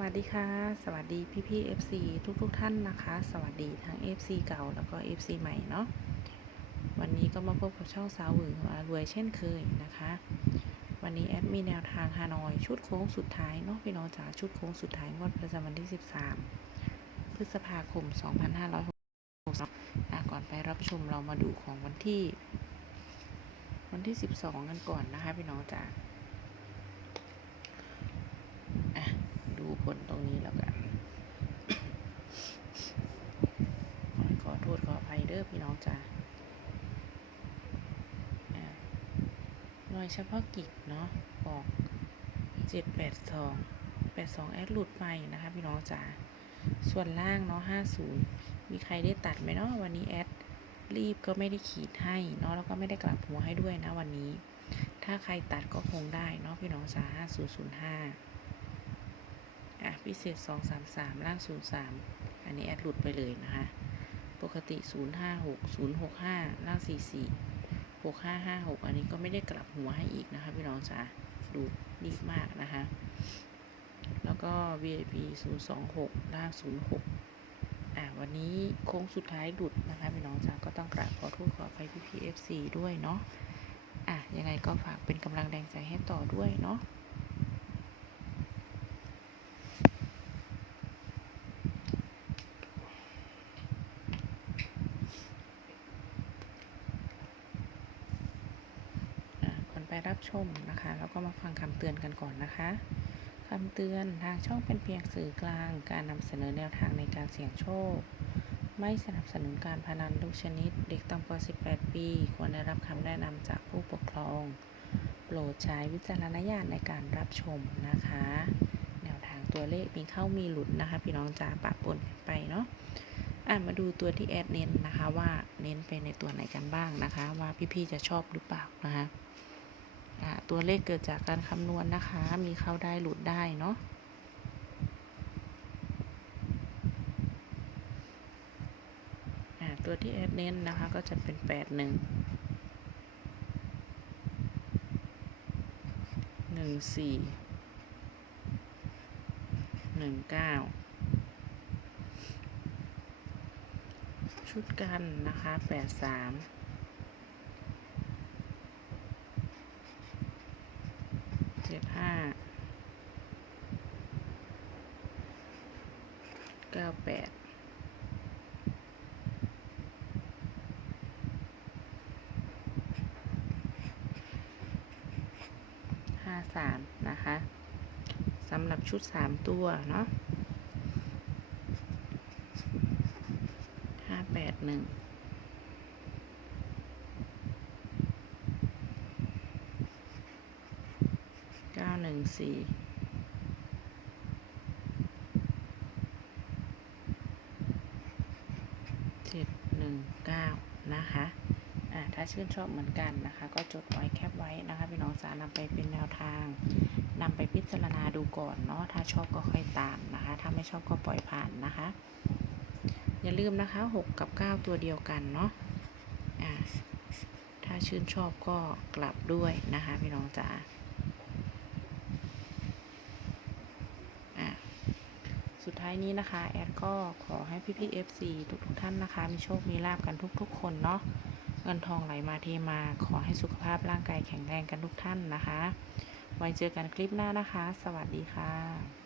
วัสดีค่ะ สวัสดีพี่พี่ FC ทุกทุกท่านนะคะ สวัสดีทั้ง FC เก่าแล้วก็ FC ใหม่เนาะวันนี้ก็มาพบกับช่องสาวหวือรวยเช่นเคยนะคะ วันนี้แอดมีแนวทางฮานอย ชุดโค้งสุดท้ายเนาะพี่น้องจ๋าชุดโค้งสุดท้ายงวดประจำวันที่ 13 พฤษภาคม 2562อะก่อนไปรับชมเรามาดูของวันที่ วันที่ 12 กันก่อนนะคะพี่น้องจ๋า อะ ดูผลตรงนี้แล้วกันขอโทษขออภัยเด้อพี่น้องจ้าหน่วยเฉพาะกิจเนาะบอกเจ็ดแปดสองแปดสองแอดหลุดไปนะคะพี่น้องจ๋าส่วนล่างเนาะห้าศูนย์มีใครได้ตัดไหมเนาะวันนี้แอดรีบก็ไม่ได้ขีดให้เนาะแล้วก็ไม่ได้กลับหัวให้ด้วยนะวันนี้ ถ้าใครตัดก็คงได้เนาะพี่น้องจ๋าห้าศูนย์ศูนย์ห้า อะพิเศษ 2 3 3 ล่าง 0 3 อันนี้แอดหลุดไปเลยนะคะ ปกติ 0 5 6 0 6 5 ล่าง 4 4 6 5 5 6 อันนี้ก็ไม่ได้กลับหัวให้อีกนะคะ พี่น้องจ๋าดูดีมากนะคะ แล้วก็ VIP 0 2 6 ล่าง 0 6 อะวันนี้โค้งสุดท้ายหลุดนะคะ พี่น้องจ๋าก็ต้องกราบขอโทษขอไปพี่พีเอฟซีด้วยเนาะอะยังไงก็ฝากเป็นกำลังแรงใจให้ต่อด้วยเนาะ อะก่อนไป รับชมนะคะ แล้วก็มาฟังคำเตือนกันก่อนนะคะคำเตือนทางช่องเป็นเพียงสื่อกลาง การนำเสนอแนวทางในการเสี่ยงโชค ไม่สนับสนุนการพนันทุกชนิด เด็กต่ำกว่า 18 ปี ควรได้รับคำแนะนำจากผู้ปกครอง โปรดใช้วิจารณญาณในการรับชมนะคะ แนวทางตัวเลขมีเข้ามีหลุดนะคะ พี่น้องจ๋าปะปนกันไปเนาะอะมาดูตัวที่แอดเน้นนะคะว่าเน้นไปในตัวไหนกันบ้างนะคะ ว่าพี่ๆจะชอบหรือเปล่านะคะอะ ตัวเลขเกิดจากการคำนวณนะคะ มีเข้าได้หลุดได้เนาะอะตัวที่แอดเน้นนะคะก็จะเป็นแปดหนึ่งหนึ่งสี่หนึ่งเก้าชุดกันนะคะแปดสาม เจ็ดห้าเก้าแปดห้าสามนะคะสำหรับชุดสามตัวเนาะห้าแปดหนึ่ง เก้าหนึ่งสี่เจ็ดหนึ่งเก้านะคะอ่าถ้าชื่นชอบเหมือนกันนะคะ ก็จดไว้แคปไว้นะคะพี่น้องสานำไปเป็นแนวทางนำไปพิจารณาดูก่อนเนาะถ้าชอบก็ค่อยตามนะคะ ถ้าไม่ชอบก็ปล่อยผ่านนะคะ อย่าลืมนะคะ 6 กับ 9 ตัวเดียวกันเนาะอ่าถ้าชื่นชอบก็กลับด้วยนะคะพี่น้องจ๋า สุดท้ายนี้นะคะ แอดก็ขอให้พี่พี่ๆ FC ทุกทุกๆท่านนะคะ มีโชค มีลาบกันทุก ๆ คนเนาะเงินทองไหลมาเทมา ขอให้สุขภาพร่างกายแข็งแรงกันทุกท่านนะคะ ไว้เจอกันคลิปหน้านะคะ สวัสดีค่ะ